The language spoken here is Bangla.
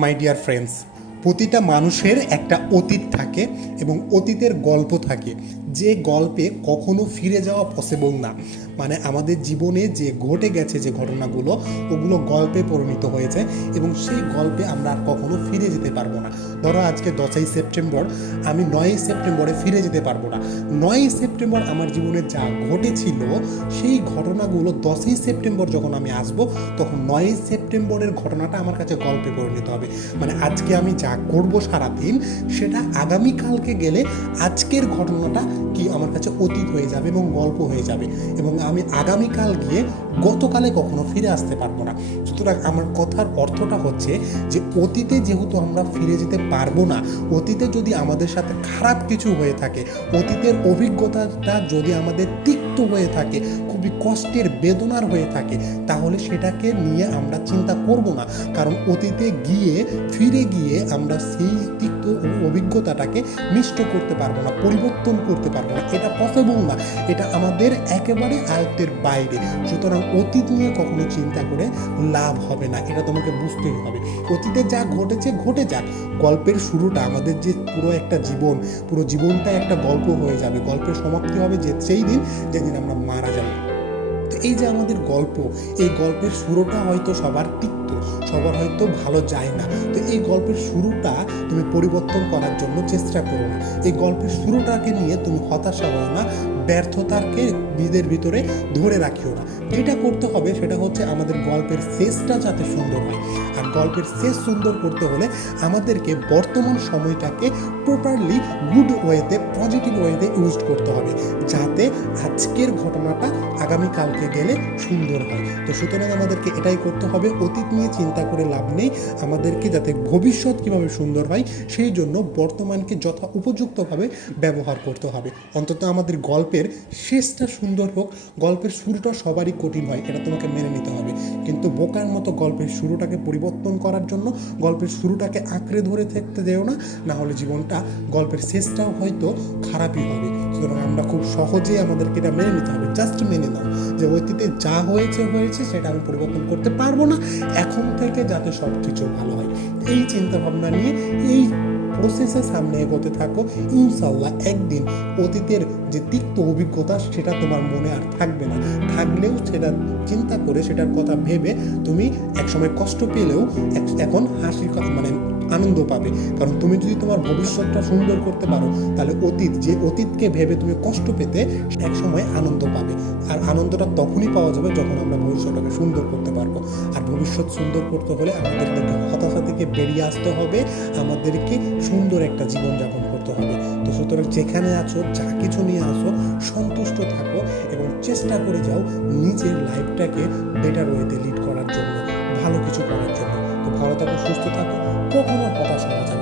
মাই ডিয়ার ফ্রেন্ডস, প্রতিটা মানুষের একটা অতীত থাকে এবং অতীতের গল্প থাকে, যে গল্পে কখনো ফিরে যাওয়া পসিবল না। মানে আমাদের জীবনে যে ঘটে গেছে যে ঘটনাগুলো, ওগুলো গল্পে পরিণত হয়েছে এবং সেই গল্পে আমরা আর কখনো ফিরে যেতে পারবো না। ধরো আজকে 10ই সেপ্টেম্বর, আমি 9ই সেপ্টেম্বরে ফিরে যেতে পারবো না। 9ই সেপ্টেম্বর আমার জীবনে যা ঘটেছিল সেই ঘটনাগুলো 10ই সেপ্টেম্বর যখন আমি আসবো, তখন 9ই সেপ্টেম্বরের ঘটনাটা আমার কাছে গল্পে পরিণত হবে। মানে আজকে আমি যা করব সারাদিন, সেটা আগামীকালকে গেলে আজকের ঘটনাটা কি আমার কাছে অতীত হয়ে যাবে এবং গল্প হয়ে যাবে, এবং আমি আগামীকাল গিয়ে গতকালে কখনো ফিরে আসতে পারবো না। সুতরাং আমার কথার অর্থটা হচ্ছে যে অতীতে যেহেতু আমরা ফিরে যেতে পারবো না, অতীতে যদি আমাদের সাথে খারাপ কিছু হয়ে থাকে, অতীতের অভিজ্ঞতাটা যদি আমাদের তিক্ত হয়ে থাকে, খুবই কষ্টের বেদনার হয়ে থাকে, তাহলে সেটাকে নিয়ে আমরা চিন্তা করব না। কারণ অতীতে গিয়ে ফিরে গিয়ে আমরা সেই তিক্ত অভিজ্ঞতাটাকে মিষ্ট করতে পারবো না, পরিবর্তন করতে পারবো না। এটা পসিবল না, এটা আমাদের একেবারে আয়ত্তের বাইরে। সুতরাং অতীত নিয়ে কখনো চিন্তা করে লাভ হবে না, এটা তোমাকে বুঝতেই হবে। অতীতে যা ঘটেছে ঘটে যাক, গল্পের শুরুটা আমাদের যে পুরো একটা জীবন, পুরো জীবনটা একটা গল্প হয়ে যাবে। গল্পের সমাপ্তি হবে যে সেই দিন যেদিন আমরা মারা যাব। তো এই যে আমাদের গল্প, এই গল্পের শুরুটা হয়তো সবার তিক্ত, সবার হয়তো ভালো যায় না। তো এই গল্পের শুরুটা তুমি পরিবর্তন করার জন্য চেষ্টা করো না। এই গল্পের শুরুটাকে নিয়ে তুমি হতাশা হও না, ব্যর্থতাকে নিজের ভিতরে ধরে রাখিও না। যেটা করতে হবে সেটা হচ্ছে আমাদের গল্পের শেষটা যাতে সুন্দর হয়। আর গল্পের শেষ সুন্দর করতে হলে আমাদেরকে বর্তমান সময়টাকে প্রপারলি গুড ওয়েতে, পজিটিভ ওয়েতে ইউজ করতে হবে, যাতে আজকের ঘটনাটা আগামীকালকে গেলে সুন্দর হয়। তো সুতরাং আমাদেরকে এটাই করতে হবে, অতীত নিয়ে চিন্তা করে লাভ নেই। আমাদেরকে যাতে ভবিষ্যৎ কীভাবে সুন্দর হয় সেই জন্য বর্তমানকে যথা উপযুক্তভাবে ব্যবহার করতে হবে। অন্তত আমাদের গল্পের শেষটা সুন্দর হোক। গল্পের শুরুটা সবারই কঠিন হয়, এটা তোমাকে মেনে নিতে হবে, কিন্তু বোকার মতো গল্পের শুরুটাকে পরিবর্তন করার জন্য গল্পের শুরুটাকে আঁকড়ে ধরে থাকতে যেও না, না হলে জীবনটা, গল্পের শেষটাও হয়তো খারাপই হবে। সুতরাং আমরা খুব সহজেই আমাদেরকে এটা মেনে নিতে হবে। জাস্ট মেনে নাও যে অতীতে যা হয়েছে হয়েছে, সেটা আমি পরিবর্তন করতে পারবো না, এখন থেকে যাতে সব কিছু ভালো হয়। এই চিন্তা ভাবনা নিয়ে এই প্রসেসে সামনে এগোতে থাকো। ইনশাল্লাহ একদিন অতীতের যে তিক্ত অভিজ্ঞতা সেটা তোমার মনে আর থাকবে না। থাকলেও সেটা চিন্তা করে, সেটার কথা ভেবে তুমি একসময় কষ্ট পেলেও এখন হাসির মানে আনন্দ পাবে। কারণ তুমি যদি তোমার ভবিষ্যৎটা সুন্দর করতে পারো, তাহলে অতীতকে ভেবে তুমি কষ্ট পেতে একসময় আনন্দ পাবে। আর আনন্দটা তখনই পাওয়া যাবে যখন আমরা ভবিষ্যৎটাকে সুন্দর করতে পারবো। আর ভবিষ্যৎ সুন্দর করতে হলে আমাদেরকে হতাশা থেকে বেরিয়ে আসতে হবে, আমাদেরকে সুন্দর একটা জীবনযাপন করতে হবে। তো সুতরাং যেখানে আছো, যা কিছু নিয়ে আসো, সন্তুষ্ট থাকো এবং চেষ্টা করে যাও নিজের লাইফটাকে বেটার ওয়েতে লিড করার জন্য, ভালো কিছু করার জন্য। তো ভালো থাকো, সুস্থ থাকো, কখনো হতাশ হওয়া যাবে